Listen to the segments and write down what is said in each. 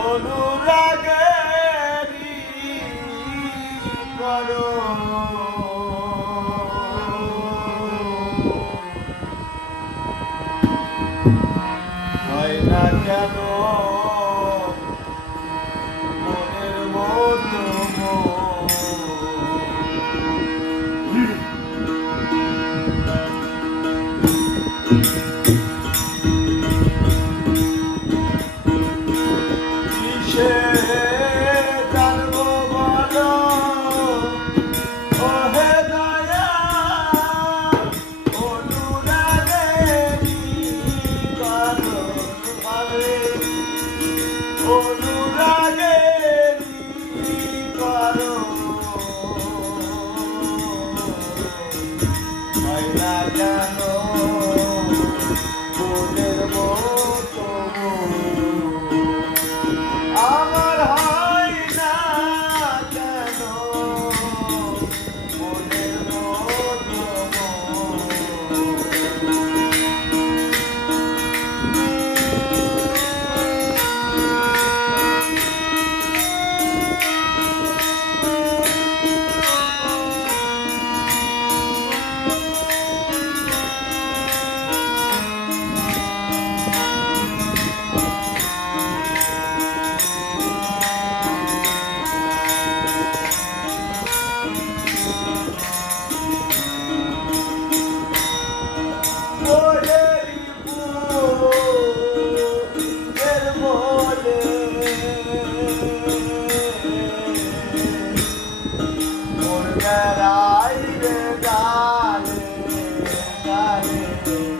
অনুরা না কেন Oh, Amém.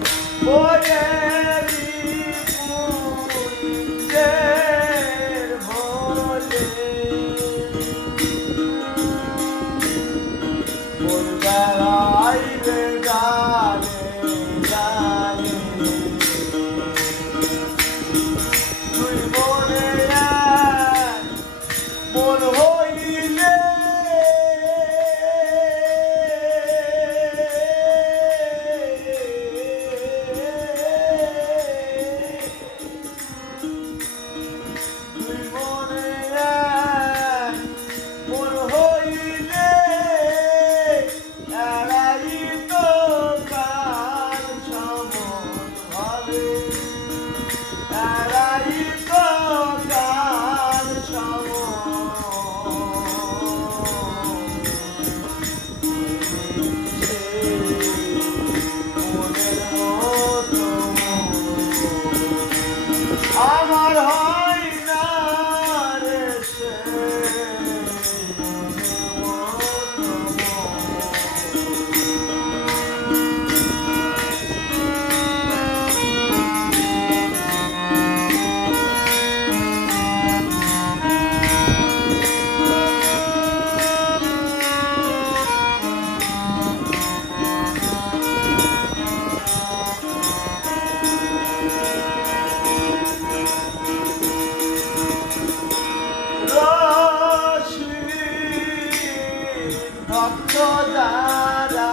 ভক্ত যারা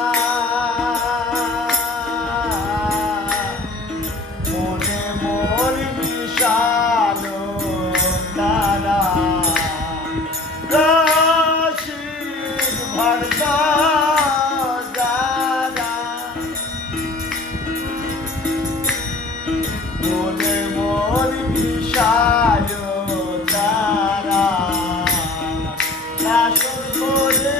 মনে মোর বিশাল তারা। রাশি ভরতা করে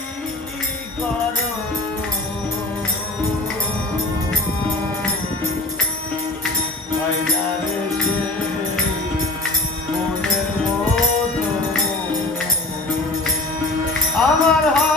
আমার হয়